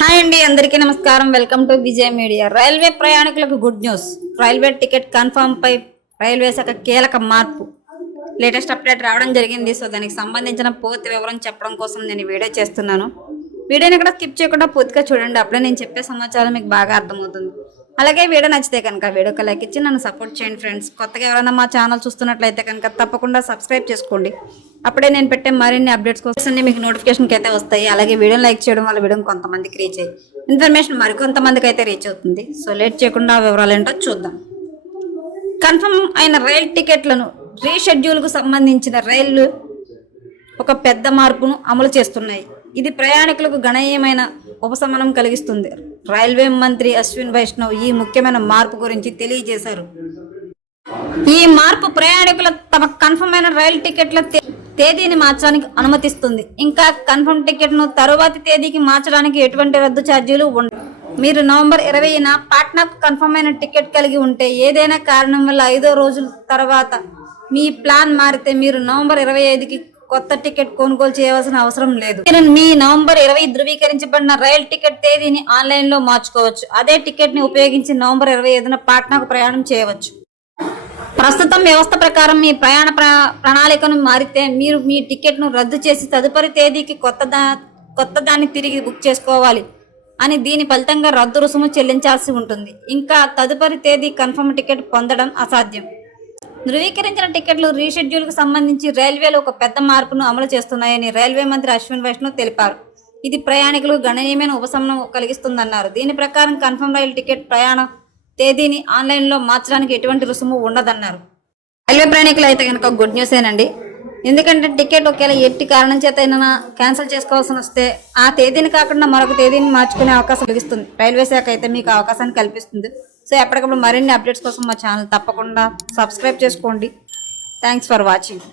Hi అండి అందరికీ నమస్కారం. Welcome to Vijay media. Railway ప్రయాణికులకు good news. Railway ticket confirm పై రైల్వే శాఖ కీలక మార్పు. లేటెస్ట్ అప్డేట్ రావడం జరిగింది. సో దానికి సంబంధించిన పూర్తి వివరం చెప్పడం కోసం నేను వీడియో చేస్తున్నాను. వీడియోని ఇక్కడ స్కిప్ చేయకుండా పూర్తిగా చూడండి. అప్పుడే నేను చెప్పే సమాచారం మీకు బాగా అర్థమవుతుంది. అలాగే వీడియో నచ్చితే కనుక వీడియోకి లైక్ ఇచ్చి నన్ను సపోర్ట్ చేయండి ఫ్రెండ్స్ కొత్తగా ఎవరైనా మా ఛానల్ చూస్తున్నట్లయితే కనుక తప్పకుండా సబ్స్క్రైబ్ చేసుకోండి. అప్పుడే నేను పెట్టే మరిన్ని అప్డేట్స్ కోసం మీకు నోటిఫికేషన్కి అయితే వస్తాయి. అలాగే వీడియోని లైక్ చేయడం వల్ల వీడియో కొంతమందికి రీచ్ అయ్యి ఇన్ఫర్మేషన్ మరికొంతమందికి అయితే రీచ్ అవుతుంది. సో లేట్ చేయకుండా ఆ వివరాలు ఏంటో చూద్దాం. కన్ఫర్మ్ అయిన రైల్ టికెట్లను రీషెడ్యూల్కు సంబంధించిన రైళ్ళు ఒక పెద్ద మార్పును అమలు చేస్తున్నాయి. ఇది ప్రయాణికులకు గణనీయమైన ఉపశమనం కలిగిస్తుంది. రైల్వే మంత్రి అశ్విన్ వైష్ణవ్ ఈ ముఖ్యమైన మార్పు గురించి తెలియజేశారు. ఈ మార్పు ప్రయాణికుల తమ కన్ఫర్మ్ అయిన రైలు టికెట్ల తే- తేదీని మార్చడానికి అనుమతిస్తుంది. ఇంకా కన్ఫర్మ్ టికెట్ను తరువాతి తేదీకి మార్చడానికి ఎటువంటి రద్దు ఛార్జీలు ఉండవు మీరు నవంబర్ ఇరవైన పాట్నాకు కన్ఫర్మ్ అయిన టికెట్ కలిగి ఉంటే ఏదైనా కారణం వల్ల ఐదో రోజుల తర్వాత మీ ప్లాన్ మారితే మీరు నవంబర్ ఇరవై ఐదుకి కొత్త టికెట్ కొనుగోలు చేయవలసిన అవసరం లేదు. మీ నవంబర్ ఇరవై ధృవీకరించబడిన రైలు టికెట్ తేదీని ఆన్లైన్లో మార్చుకోవచ్చు. అదే టికెట్ని ఉపయోగించి నవంబర్ ఇరవై ఐదున పాట్నాకు ప్రయాణం చేయవచ్చు. ప్రస్తుతం వ్యవస్థ ప్రకారం మీ ప్రయాణ ప్రణాళికను మారితే మీరు మీ టికెట్ను రద్దు చేసి తదుపరి తేదీకి కొత్త దా కొత్త దాన్ని తిరిగి బుక్ చేసుకోవాలి అని దీని ఫలితంగా రద్దు రుసుము చెల్లించాల్సి ఉంటుంది. ఇంకా తదుపరి తేదీ కన్ఫర్మ్ టికెట్ పొందడం అసాధ్యం. ధృవీకరించిన టికెట్లు రీషెడ్యూల్కు సంబంధించి రైల్వేలు ఒక పెద్ద మార్పును అమలు చేస్తున్నాయని రైల్వే మంత్రి అశ్విన్ వైష్ణవ్ తెలిపారు. ఇది ప్రయాణికులకు గణనీయమైన ఉపశమనం కలిగిస్తుందన్నారు. దీని ప్రకారం కన్ఫర్మ్ రైలు టికెట్ ప్రయాణ తేదీని ఆన్లైన్లో మార్చడానికి ఎటువంటి రుసుము ఉండదన్నారు. రైల్వే ప్రయాణికులు అయితే కనుక గుడ్ న్యూస్ ఏనండి ఎందుకంటే టికెట్ ఒకవేళ ఎట్టి కారణం చేత అయినా క్యాన్సిల్ చేసుకోవాల్సి వస్తే ఆ తేదీని కాకుండా మరొక తేదీని మార్చుకునే అవకాశం కలిగిస్తుంది రైల్వే శాఖ అయితే మీకు అవకాశాన్ని కల్పిస్తుంది. సో ఎప్పటికప్పుడు మరిన్ని అప్డేట్స్ కోసం మా ఛానల్ తప్పకుండా సబ్స్క్రైబ్ చేసుకోండి. Thanks for watching